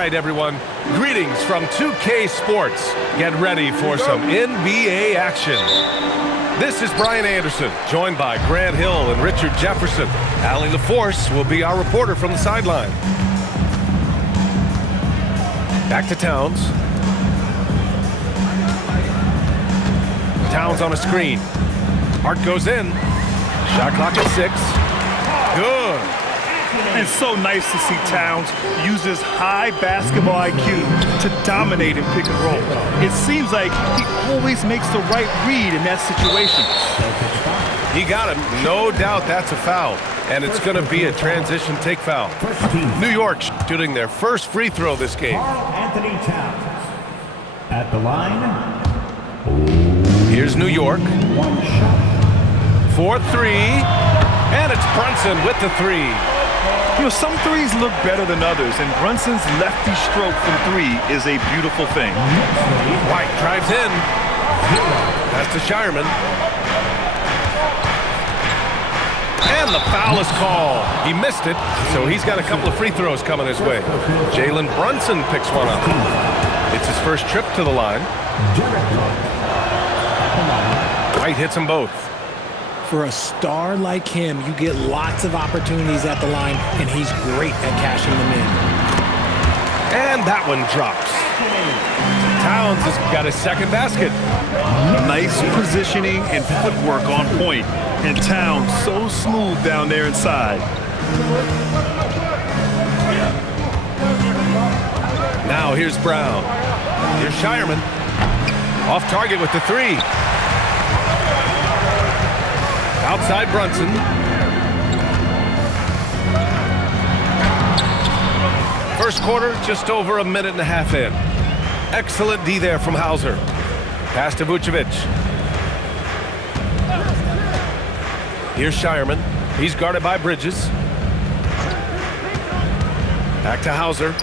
right, everyone. Greetings from 2K Sports. Get ready for some NBA action. This is Brian Anderson, joined by Grant Hill and Richard Jefferson. Allie LaForce will be our reporter from the sideline. Back to Towns. Towns on a screen. Hart goes in. Shot clock at 6. Good. And so nice to see Towns use his high basketball IQ to dominate in pick and roll. It seems like he always makes the right read in that situation. He got him. No doubt that's a foul. And it's going to be a transition take foul. New York shooting their first free throw this game. Anthony Towns at the line. Here's New York. 4-3. And it's Brunson with the 3. You know, some threes look better than others, and Brunson's lefty stroke from 3 is a beautiful thing. White drives in. That's to Shireman. And the foul is called. He missed it, so he's got a couple of free throws coming his way. Jalen Brunson picks one up. It's his first trip to the line. White hits them both. For a star like him, you get lots of opportunities at the line, and he's great at cashing them in. And that one drops. Towns has got his second basket. Nice positioning and footwork on point. And Towns so smooth down there inside. Now here's Brown. Here's Shireman. Off target with the 3. Outside Brunson. First quarter, just over a minute and a half in. Excellent D there from Hauser. Pass to Vucevic. Here's Shireman. He's guarded by Bridges. Back to Hauser.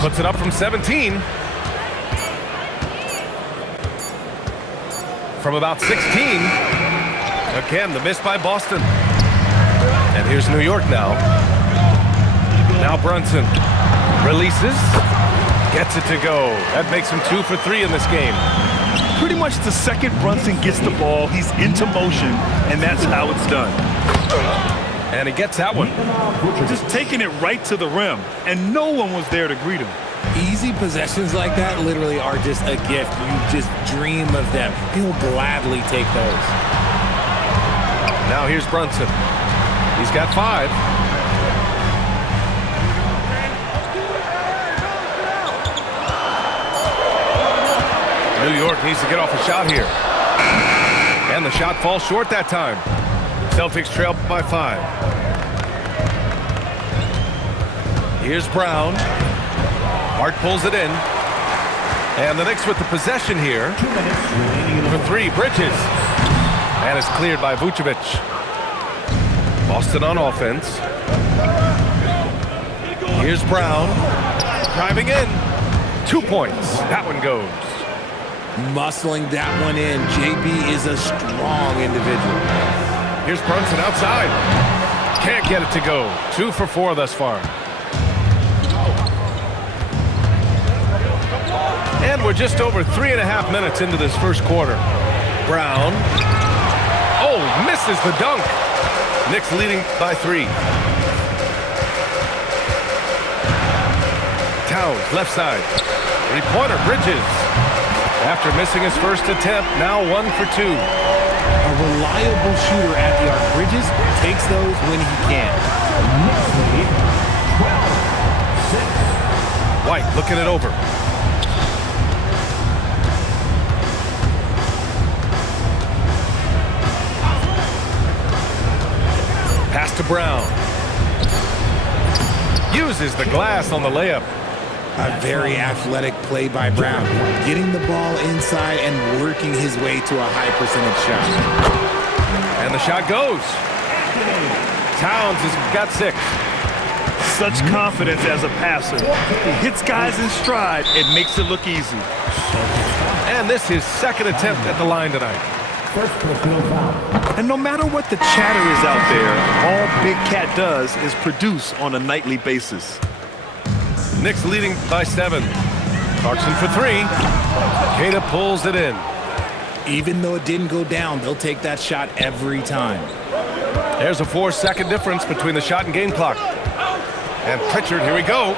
Puts it up from 17. From about 16. Again, the miss by Boston. And here's New York now. Now Brunson releases, gets it to go. That makes him 2 for 3 in this game. Pretty much the second Brunson gets the ball, he's into motion, and that's how it's done. And he gets that one. Just taking it right to the rim, and no one was there to greet him. Easy possessions like that literally are just a gift. You just dream of them. He'll gladly take those. Now here's Brunson. He's got 5. New York needs to get off a shot here. And the shot falls short that time. Celtics trail by 5. Here's Brown. Hart pulls it in. And the Knicks with the possession here. For 3, Bridges. And it's cleared by Vucevic. Boston on offense. Here's Brown. Driving in. 2 points. That one goes. Muscling that one in. JB is a strong individual. Here's Brunson outside. Can't get it to go. 2 for 4 thus far. And we're just over 3.5 minutes into this first quarter. Brown. Oh, misses the dunk. Knicks leading by 3. Towns, left side. 3-pointer, Bridges. After missing his first attempt, now 1 for 2. A reliable shooter at the arc. Bridges takes those when he can. White looking it over. Pass to Brown. Uses the glass on the layup. A very athletic play by Brown. Getting the ball inside and working his way to a high percentage shot. And the shot goes. Towns has got 6. Such confidence as a passer. He hits guys in stride and makes it look easy. And this is his second attempt at the line tonight. And no matter what the chatter is out there, all Big Cat does is produce on a nightly basis. Knicks leading by 7. Clarkson for 3. Queta pulls it in. Even though it didn't go down, they'll take that shot every time. There's a 4-second difference between the shot and game clock. And Pritchard, here we go.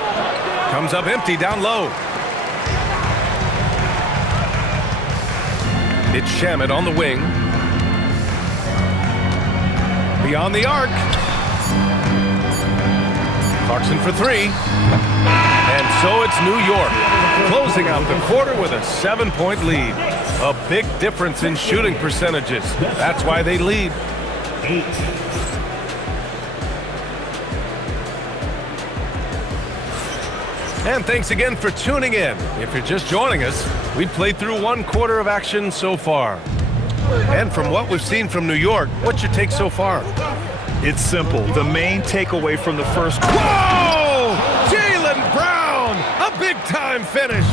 Comes up empty down low. It's Shamet on the wing. Beyond the arc. Clarkson for 3. And so it's New York, closing out the quarter with a 7-point lead. A big difference in shooting percentages. That's why they lead. 8. And thanks again for tuning in. If you're just joining us, we played through 1 quarter of action so far. And from what we've seen from New York, what's your take so far? It's simple. The main takeaway from the first quarter. Whoa! Jaylen Brown! A big-time finish!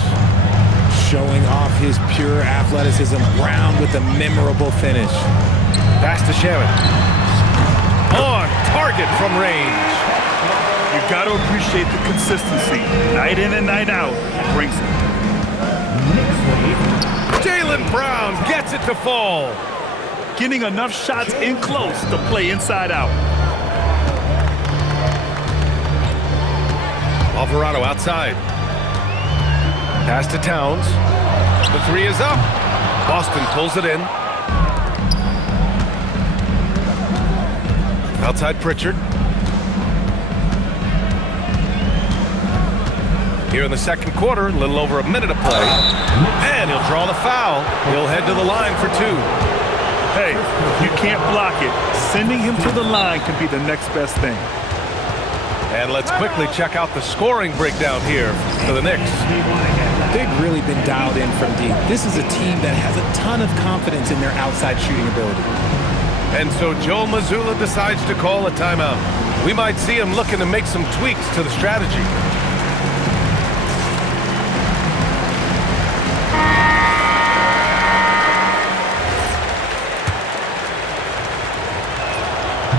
Showing off his pure athleticism, Brown with a memorable finish. Pass to Shamet. On target from range. You got to appreciate the consistency. Night in and night out, he brings it. Jaylen Brown gets it to fall. Getting enough shots in close to play inside out. Alvarado outside. Pass to Towns. The 3 is up. Boston pulls it in. Outside Pritchard. Here in the second quarter, a little over a minute of play. And he'll draw the foul. He'll head to the line for 2. Hey, you can't block it. Sending him to the line can be the next best thing. And let's quickly check out the scoring breakdown here for the Knicks. They've really been dialed in from deep. This is a team that has a ton of confidence in their outside shooting ability. And so Joe Mazzulla decides to call a timeout. We might see him looking to make some tweaks to the strategy.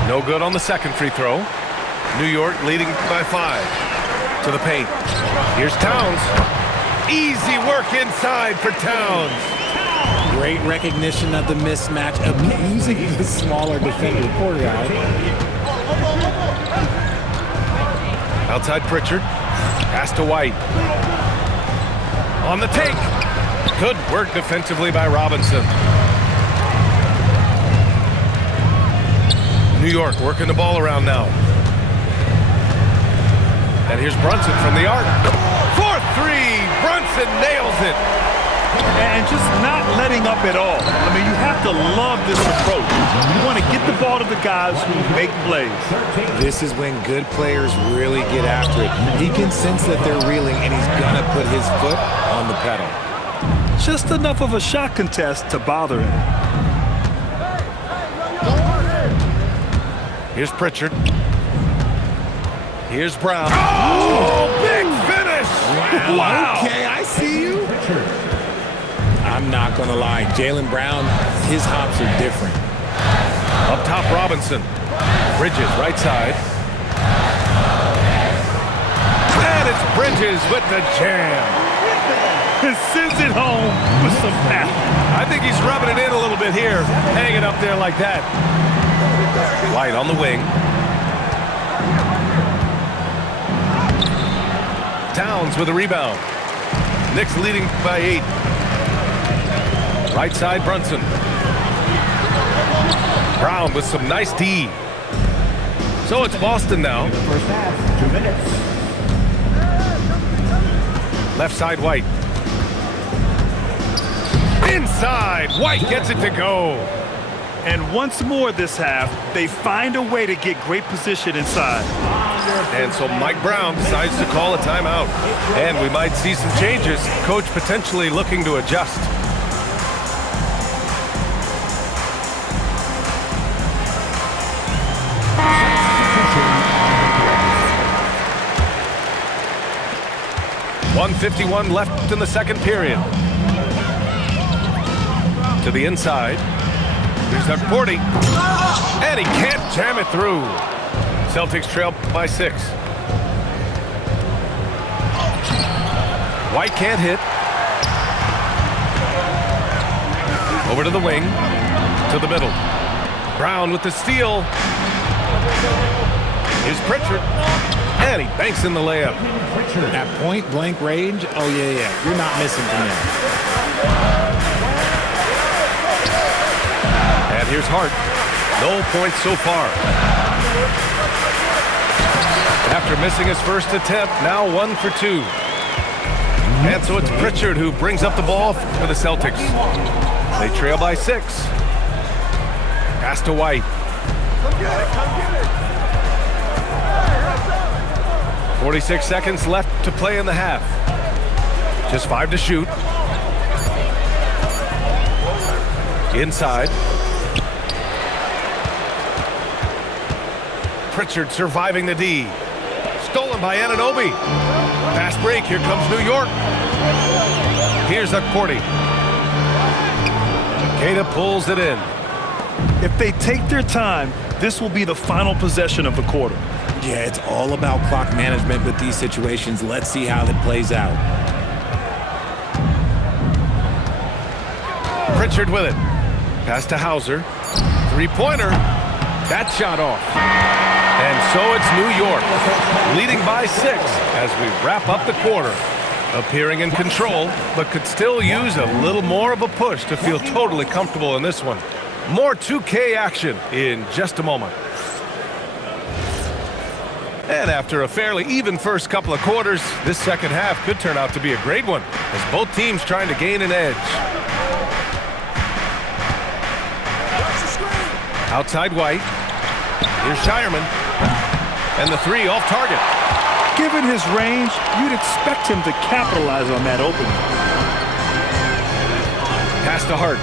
No good on the second free throw. New York leading by 5. To the paint. Here's Towns. Easy work inside for Towns. Great recognition of the mismatch, abusing the smaller defender. Poor guy. Outside Pritchard. Pass to White. On the take. Good work defensively by Robinson. New York working the ball around now. And here's Brunson from the arc. For 3! Brunson nails it! And just not letting up at all. I mean, you have to love this approach. You want to get the ball to the guys who make plays. This is when good players really get after it. He can sense that they're reeling, and he's going to put his foot on the pedal. Just enough of a shot contest to bother him. Here's Pritchard. Here's Brown. Oh, big finish! Wow. Okay, I see you. I'm not going to lie. Jaylen Brown, his hops are different. Up top, Robinson. Bridges, right side. And it's Bridges with the jam. And sends it home with some power. I think he's rubbing it in a little bit here, hanging up there like that. White on the wing. Towns with a rebound. Knicks leading by 8. Right side, Brunson. Brown with some nice D. So it's Boston now. First half, 2 minutes. Left side, White. Inside, White gets it to go. And once more this half, they find a way to get great position inside. And so Mike Brown decides to call a timeout. And we might see some changes. Coach potentially looking to adjust. .151 left in the second period. To the inside. Here's that 40. And he can't jam it through. Celtics trail by 6. White can't hit. Over to the wing, to the middle. Brown with the steal. Here's Pritchard. And he banks in the layup. At point-blank range, oh, yeah. You're not missing from there. And here's Hart. No points so far. After missing his first attempt, now 1 for 2. And so it's Pritchard who brings up the ball for the Celtics. They trail by 6. Pass to White. 46 seconds left to play in the half. Just 5 to shoot. Inside. Pritchard surviving the D. Stolen by Anunoby. Fast break. Here comes New York. Here's Akporti. Queta pulls it in. If they take their time, this will be the final possession of the quarter. Yeah, it's all about clock management with these situations. Let's see how that plays out. Pritchard with it. Pass to Hauser. Three-pointer. That shot off. And so it's New York, leading by 6 as we wrap up the quarter. Appearing in control, but could still use a little more of a push to feel totally comfortable in this one. More 2K action in just a moment. And after a fairly even first couple of quarters, this second half could turn out to be a great one as both teams trying to gain an edge. Outside White. Here's Shireman. And the 3 off target. Given his range, you'd expect him to capitalize on that opening. Pass to Hart.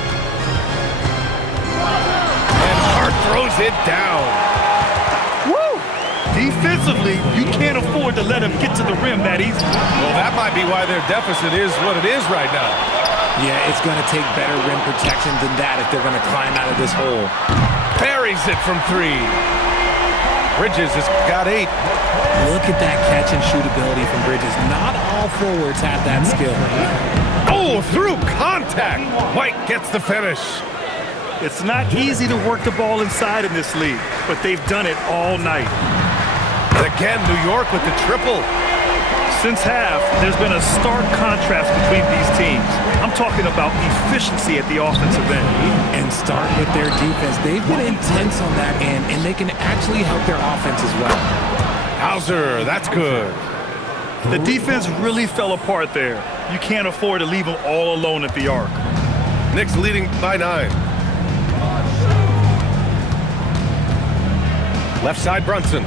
And Hart throws it down. Woo! Defensively, you can't afford to let him get to the rim that easy. Well, that might be why their deficit is what it is right now. Yeah, it's going to take better rim protection than that if they're going to climb out of this hole. Buries it from 3. Bridges has got 8. Look at that catch and shoot ability from Bridges. Not all forwards have that skill. Oh, through contact. White gets the finish. It's not easy to work the ball inside in this league, but they've done it all night. And again, New York with the triple. Since half, there's been a stark contrast between these teams. I'm talking about efficiency at the offensive end. And start with their defense. They've been intense on that end, and they can actually help their offense as well. Hauser, that's good. The defense really fell apart there. You can't afford to leave them all alone at the arc. Knicks leading by 9. Left side Brunson.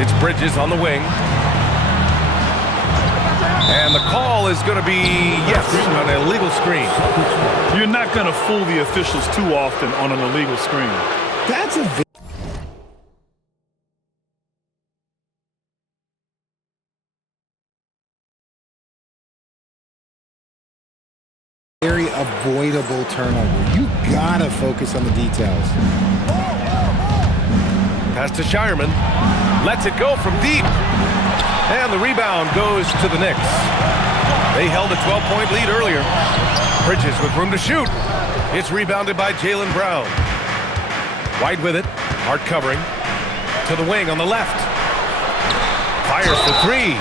It's Bridges on the wing. And the call is going to be, yes, an illegal screen. You're not going to fool the officials too often on an illegal screen. That's a very avoidable turnover. You gotta focus on the details. Pass to Shireman. Lets it go from deep. And the rebound goes to the Knicks. They held a 12-point lead earlier. Bridges with room to shoot. It's rebounded by Jaylen Brown. White with it. Hart covering. To the wing on the left. Fires for 3.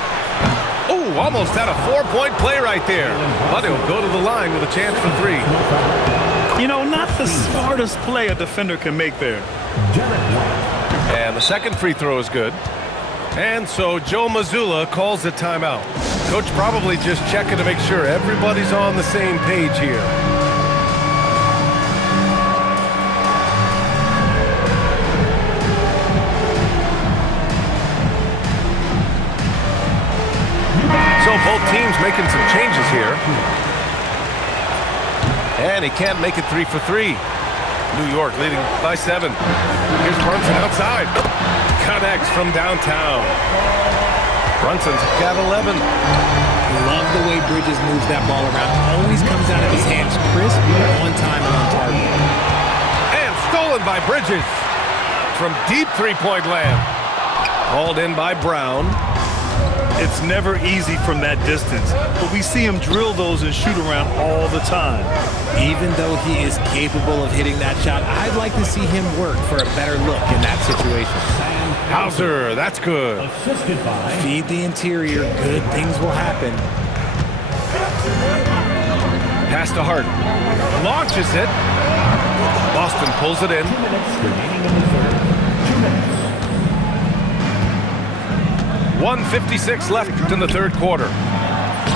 Oh, almost had a 4-point play right there. But he'll go to the line with a chance for 3. You know, not the smartest play a defender can make there. And the second free throw is good. And so Joe Mazzulla calls the timeout. Coach probably just checking to make sure everybody's on the same page here. So both teams making some changes here. And he can't make it 3 for 3. New York leading by 7. Here's Brunson outside. Connects from downtown. Brunson's got 11. Love the way Bridges moves that ball around. Always comes out of his hands crisp, on time, and on target. And stolen by Bridges from deep three-point land. Hauled in by Brown. It's never easy from that distance, but we see him drill those and shoot around all the time. Even though he is capable of hitting that shot, I'd like to see him work for a better look in that situation. Hauser, that's good. Assisted by Feed the interior, good things will happen. Pass to Hart. Launches it. Boston pulls it in. 2 minutes remaining in the third. 2 minutes. 1:56 left in the third quarter.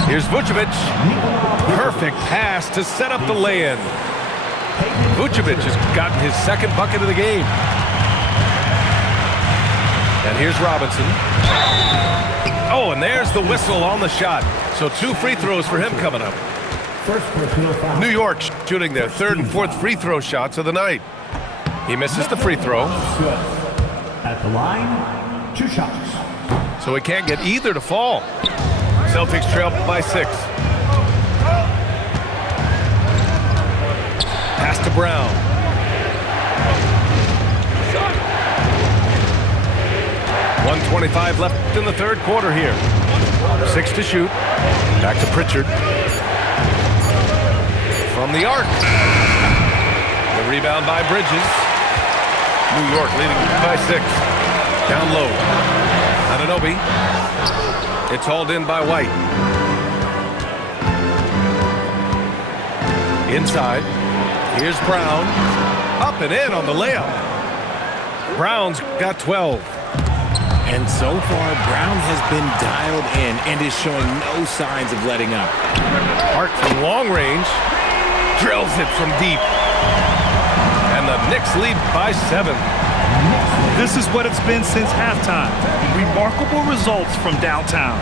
Here's Vucevic. Perfect pass to set up the lay-in. Vucevic has gotten his second bucket of the game. And here's Robinson. Oh, and there's the whistle on the shot. So 2 free throws for him coming up. First personal foul. New York shooting their third and fourth free throw shots of the night. He misses the free throw, Good. At the line, 2 shots. so he can't get either to fall. Celtics trail by 6. Pass to Brown. .125 left in the third quarter here. 6 to shoot. Back to Pritchard. From the arc. The rebound by Bridges. New York leading by 6. Down low. Anunoby. It's hauled in by White. Inside. Here's Brown. Up and in on the layup. Brown's got 12. And so far, Brown has been dialed in and is showing no signs of letting up. Hart from long range. Drills it from deep. And the Knicks lead by 7. This is what it's been since halftime. Remarkable results from downtown.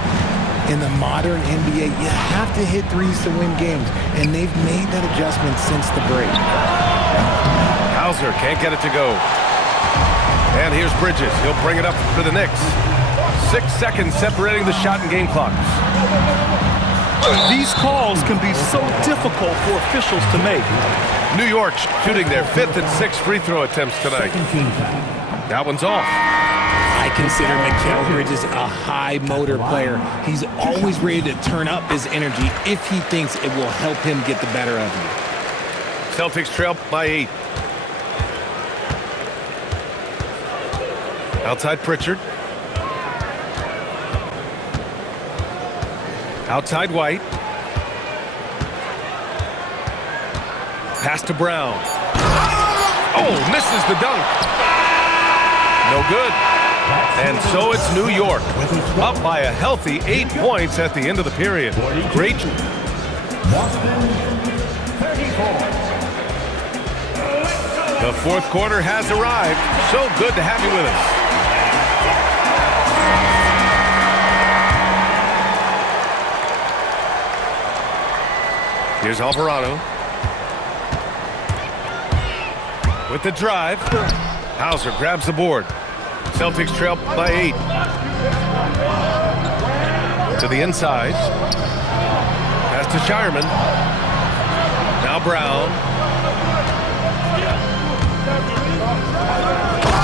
In the modern NBA, you have to hit threes to win games, and they've made that adjustment since the break. Hauser can't get it to go. And here's Bridges. He'll bring it up for the Knicks. 6 seconds separating the shot and game clocks. These calls can be so difficult for officials to make. New York shooting their 5th and 6th free throw attempts tonight. Second team foul. That one's off. I consider Mikal Bridges a high motor player. He's always ready to turn up his energy if he thinks it will help him get the better of him. Celtics trail by 8. Outside Pritchard. Outside White. Pass to Brown. Oh, misses the dunk. No good. And so it's New York, up by a healthy 8 points at the end of the period. Great. Boston, 34. The fourth quarter has arrived. So good to have you with us. Here's Alvarado. With the drive. Hauser grabs the board. Celtics trail by 8. To the inside. Pass to Shireman. Now Brown.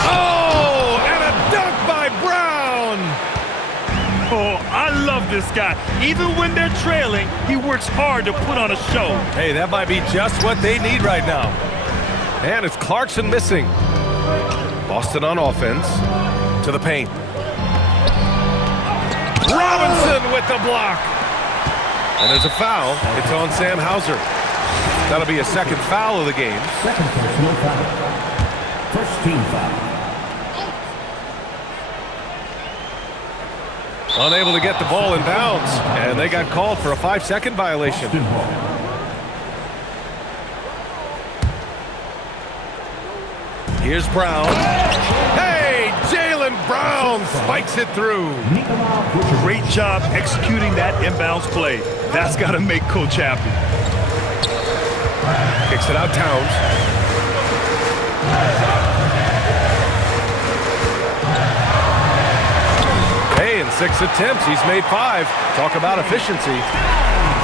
Oh, and a dunk by Brown. Oh, I love this guy. Even when they're trailing, he works hard to put on a show. Hey, that might be just what they need right now. And it's Clarkson missing. Boston on offense. To the paint. Robinson with the block. And there's a foul. It's on Sam Hauser. That'll be a second foul of the game. Second personal foul. First team foul. Unable to get the ball in bounds. And they got called for a 5-second violation. Boston ball. Here's Brown. Hey, Jaylen Brown spikes it through. Nikola Vucevic. Great job executing that inbounds play. That's got to make Coach happy. Kicks it out Towns. Hey, in 6 attempts, he's made 5. Talk about efficiency.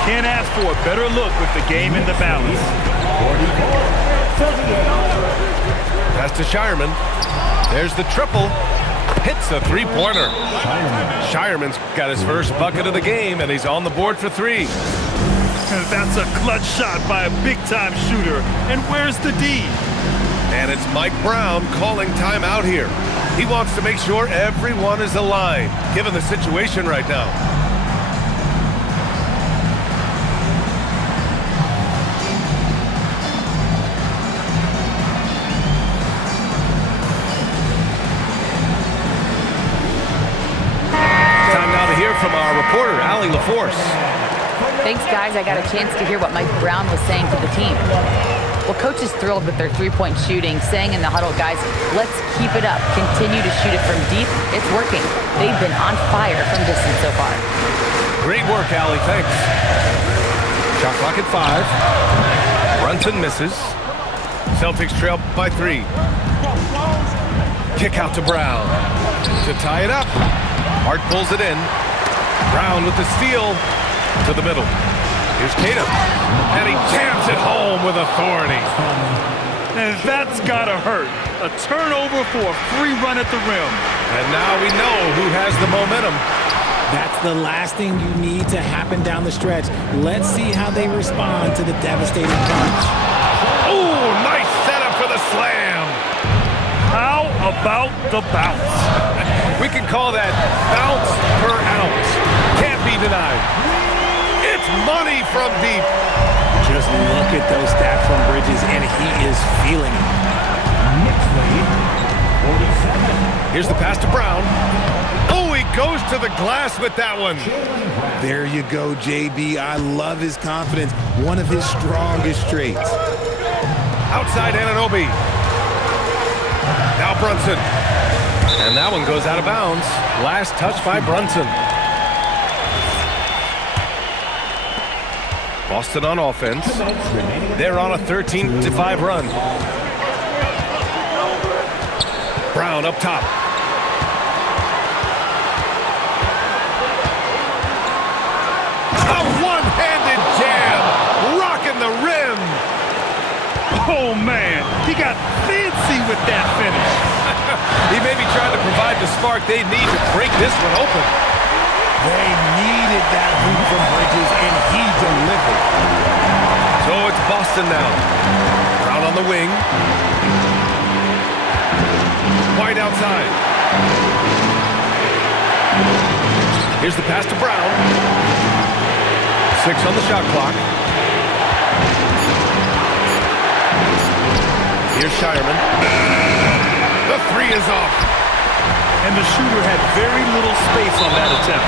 Can't ask for a better look with the game in the balance. 44. 38. Pass to Shireman. There's the triple. hits a three-pointer. Shireman's got his first bucket of the game, and he's on the board for three. And that's a clutch shot by a big-time shooter. And where's the D? And it's Mike Brown calling timeout here. He wants to make sure everyone is aligned, given the situation right now. Time now to hear from our reporter, Allie LaForce. Thanks, guys. I got a chance to hear what Mike Brown was saying to the team. Well, coach is thrilled with their three-point shooting, saying in the huddle, guys, let's keep it up. Continue to shoot it from deep. It's working. They've been on fire from distance so far. Great work, Allie. Thanks. Shot clock at 5. Brunson misses. Celtics trail by 3. Kick out to Brown to tie it up. Hart pulls it in. Brown with the steal to the middle. Here's Tatum, and he jams it home with authority. And that's gotta hurt. A turnover for a free run at the rim. And now we know who has the momentum. That's the last thing you need to happen down the stretch. Let's see how they respond to the devastating punch. Oh, nice setup for the slam. How about the bounce? We can call that bounce per ounce. Can't be denied. It's money from deep. Just look at those stats from Bridges, and he is feeling it. Knicks lead, 47. Here's the pass to Brown. Oh, he goes to the glass with that one. There you go, JB. I love his confidence. One of his strongest traits. Outside Anunoby. Now Brunson. And that one goes out of bounds. Last touch by Brunson. Boston on offense. They're on a 13-5 run. Brown up top. A one-handed jam, rocking the rim. Oh, man. He got fancy with that finish. He may be trying to provide the spark they need to break this one open. They needed that hoop from Bridges, and he delivered. So it's Boston now. Brown on the wing. White outside. Here's the pass to Brown. 6 on the shot clock. Here's Shireman. The 3 is off. And the shooter had very little space on that attempt.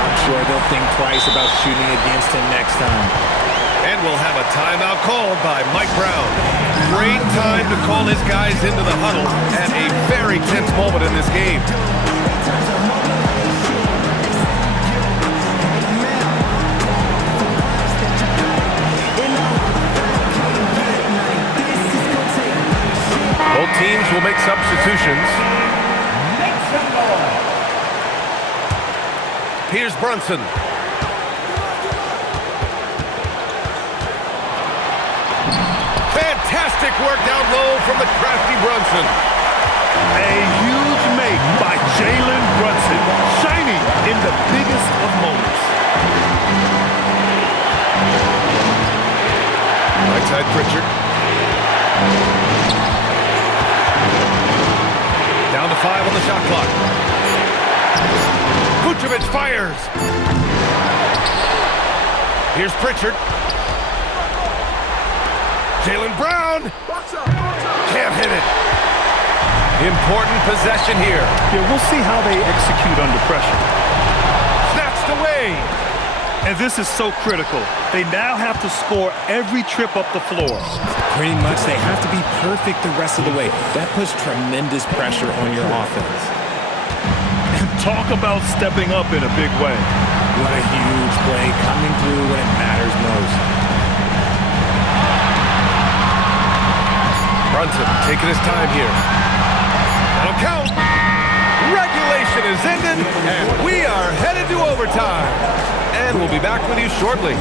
I'm sure they'll think twice about shooting against him next time. And we'll have a timeout called by Mike Brown. Great time to call his guys into the huddle at a very tense moment in this game. Both teams will make substitutions. Here's Brunson. Fantastic work down low from the crafty Brunson. A huge make by Jalen Brunson, shining in the biggest of moments. Right side Pritchard. Down to 5 on the shot clock. Vucevic fires. Here's Pritchard. Jaylen Brown. Can't hit it. Important possession here. Yeah, we'll see how they execute under pressure. Snatched away. And this is so critical. They now have to score every trip up the floor. Pretty much they have to be perfect the rest of the way. That puts tremendous pressure on your offense. Talk about stepping up in a big way. What a huge play, coming through when it matters most. Brunson taking his time here. That'll count. Regulation is ended, and we are headed to overtime. And we'll be back with you shortly.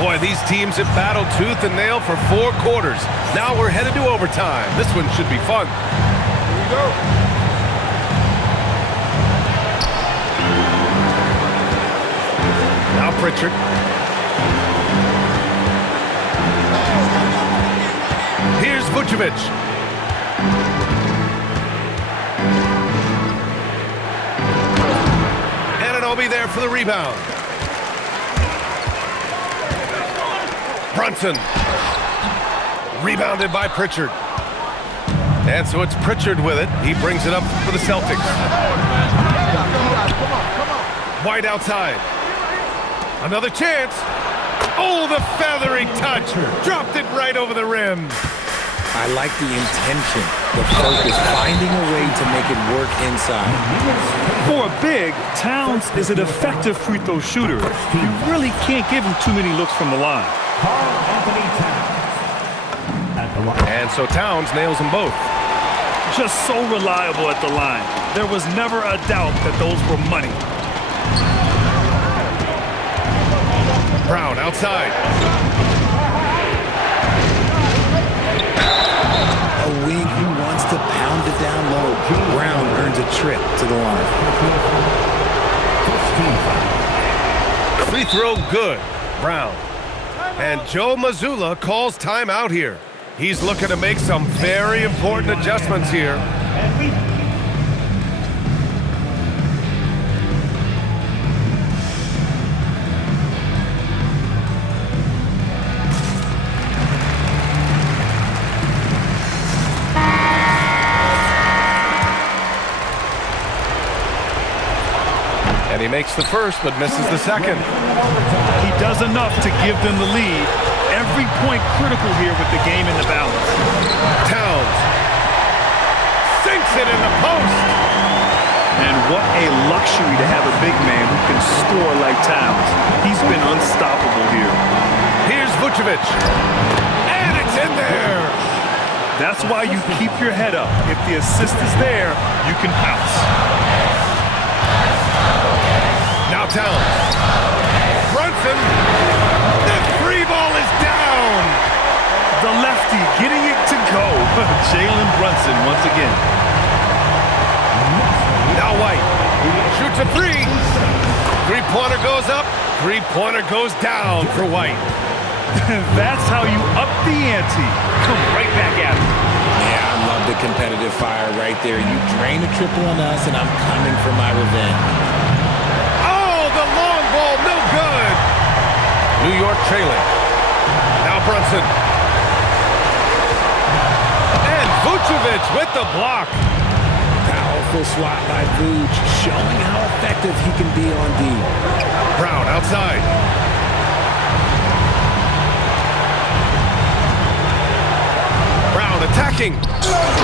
Boy, these teams have battled tooth and nail for 4 quarters. Now we're headed to overtime. This one should be fun. Here we go. Now Pritchard. Here's Vucevic. Anunoby there for the rebound. Brunson. Rebounded by Pritchard. And so it's Pritchard with it. He brings it up for the Celtics. White outside. Another chance. Oh, the feathery touch. Dropped it right over the rim. I like the intention, the focus, finding a way to make it work inside. For a big, Towns is an effective free throw shooter. You really can't give him too many looks from the line. Karl-Anthony Towns at the line. And so Towns nails them both. Just so reliable at the line. There was never a doubt that those were money. Brown outside. A wing who wants to pound it down low. Brown earns a trip to the line. Free throw good. Brown. And Joe Mazzulla calls timeout here. He's looking to make some very important adjustments here. And he makes the first, but misses the second. He does enough to give them the lead. Every point critical here with the game in the balance. Towns sinks it in the post. And what a luxury to have a big man who can score like Towns. He's been unstoppable here. Here's Vucevic. And it's in there. That's why you keep your head up. If the assist is there, you can pounce. Now Towns. Brunson. The free ball is down. The lefty getting it to go. Jalen Brunson once again. Now White. Shoots a three. Three-pointer goes up. Three-pointer goes down for White. That's how you up the ante. Come right back at it. Yeah, I love the competitive fire right there. You drain a triple on us, and I'm coming for my revenge. Oh, the long ball, no good. New York trailing. Now Brunson. And Vucevic with the block. Powerful swat by Vuce, showing how effective he can be on D. Brown outside. Brown attacking.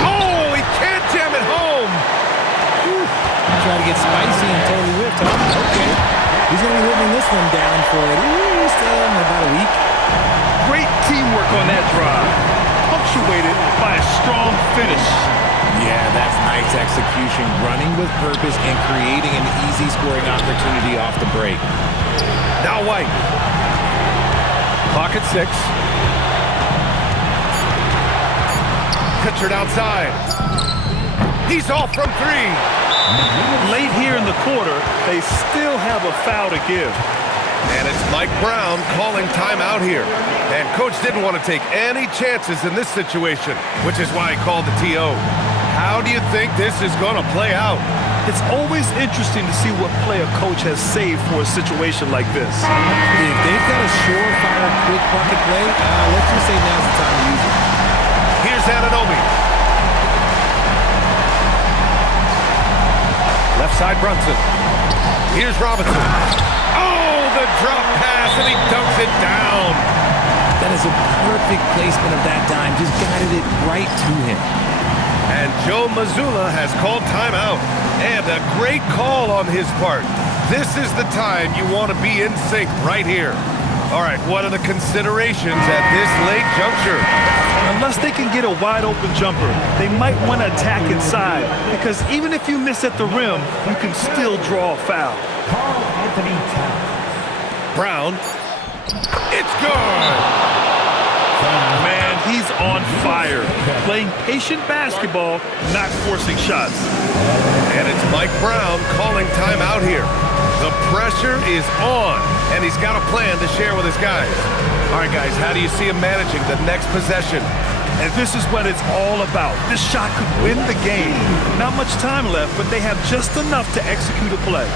Oh, he can't jam it home. Try to get spicy and totally whipped, huh? Okay. He's going to be living this one down for at least about a week. Great teamwork on that drive. Punctuated by a strong finish. Yeah, that's nice execution, running with purpose and creating an easy scoring opportunity off the break. Now White. Clock at 6. Pritchard outside. He's off from 3. Late here in the quarter, they still have a foul to give. And it's Mike Brown calling timeout here. And coach didn't want to take any chances in this situation, which is why he called the TO. How do you think this is going to play out? It's always interesting to see what play a coach has saved for a situation like this. If they've got a surefire quick bucket play, let's just say now's the time to use it. Here's Anunoby. Left side Brunson. Here's Robinson. Oh, the drop pass, and he dunks it down. That is a perfect placement of that dime. Just guided it right to him. And Joe Mazzulla has called timeout. And a great call on his part. This is the time you want to be in sync right here. All right, what are the considerations at this late juncture? Unless they can get a wide-open jumper, they might want to attack inside, because even if you miss at the rim, you can still draw a foul. Karl-Anthony Towns. Brown. It's good. Man, he's on fire. Playing patient basketball, not forcing shots. And it's Mike Brown calling timeout here. The pressure is on, and he's got a plan to share with his guys. All right, guys, how do you see him managing the next possession? And this is what it's all about. This shot could win the game. Not much time left, but they have just enough to execute a play.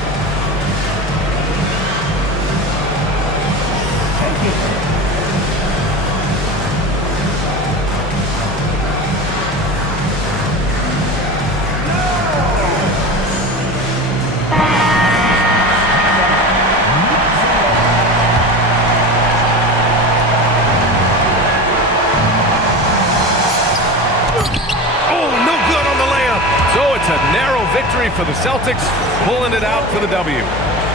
A narrow victory for the Celtics, pulling it out for the W.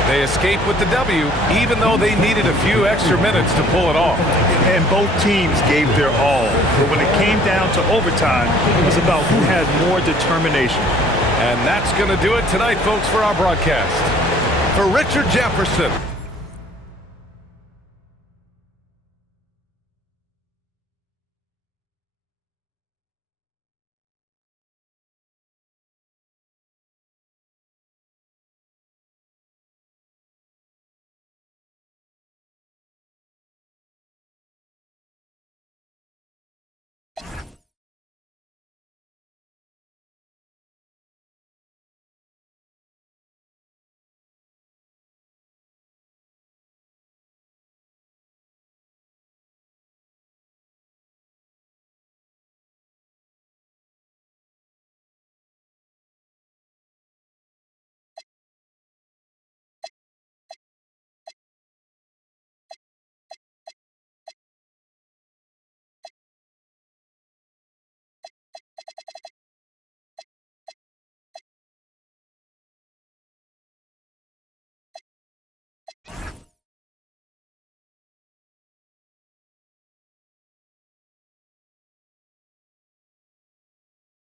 They escape with the W, even though they needed a few extra minutes to pull it off. And both teams gave their all. But when it came down to overtime, it was about who had more determination. And that's going to do it tonight, folks, for our broadcast. For Richard Jefferson,